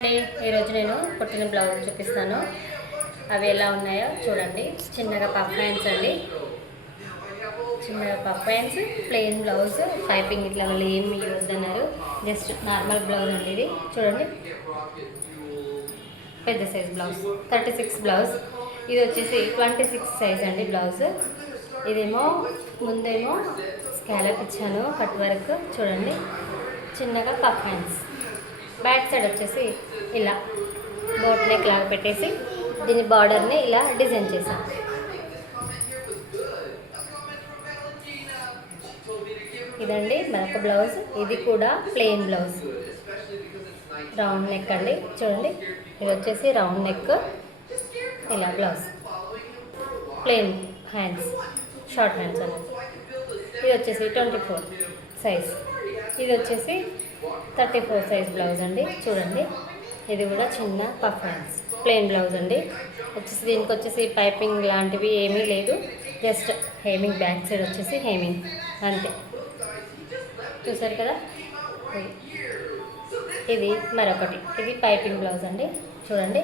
ఈరోజు నేను కుట్టిన బ్లౌజ్ చూపిస్తాను. అవి ఎలా ఉన్నాయో చూడండి. చిన్నగా పఫ్ హ్యాండ్స్ అండి, చిన్నగా puff hands, plain blouse, piping ఇట్లా వాళ్ళు ఏమి వద్దన్నారు. జస్ట్ నార్మల్ బ్లౌజ్ అండి ఇది. చూడండి, పెద్ద సైజ్ బ్లౌజ్ 36 బ్లౌజ్. ఇది వచ్చేసి 26 సైజ్ అండి బ్లౌజ్. ఇదేమో ముందేమో స్కాలప్ ఇచ్చాను, కట్ వర్క్. చూడండి, చిన్నగా పఫ్ హ్యాండ్స్. బ్యాక్ సైడ్ వచ్చేసి ఇలా బోట్ నెక్ లాగా పెట్టేసి దీని బార్డర్ని ఇలా డిజైన్ చేసాం. ఇదండి మరొక బ్లౌజ్. ఇది కూడా ప్లెయిన్ బ్లౌజ్, రౌండ్ నెక్ అండి. చూడండి, ఇది వచ్చేసి రౌండ్ నెక్, ఇలా blouse, plain hands, short hands అన్నది. ఇది వచ్చేసి 24 సైజ్. ఇది వచ్చేసి 34 సైజ్ బ్లౌజ్ అండి. చూడండి, ఇది కూడా చిన్న పఫ్ హ్యాండ్స్, ప్లెయిన్ బ్లౌజ్ అండి. వచ్చేసి దీనికి వచ్చేసి పైపింగ్ లాంటివి ఏమీ లేదు, జస్ట్ హేమింగ్. బ్యాక్ సైడ్ వచ్చేసి హేమింగ్ అంతే. చూసారు కదా. ఇది మరొకటి, ఇది పైపింగ్ బ్లౌజ్ అండి. చూడండి,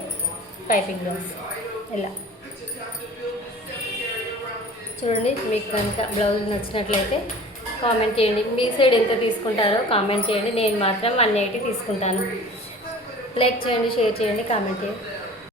పైపింగ్ బ్లౌజ్ ఇలా. చూడండి, మీకు కనుక బ్లౌజ్ నచ్చినట్లయితే కామెంట్ చేయండి. మీ సైడ్ ఎంత తీసుకుంటారో కామెంట్ చేయండి. నేను మాత్రం 180 తీసుకుంటాను. లైక్ చేయండి, షేర్ చేయండి, కామెంట్ చేయండి.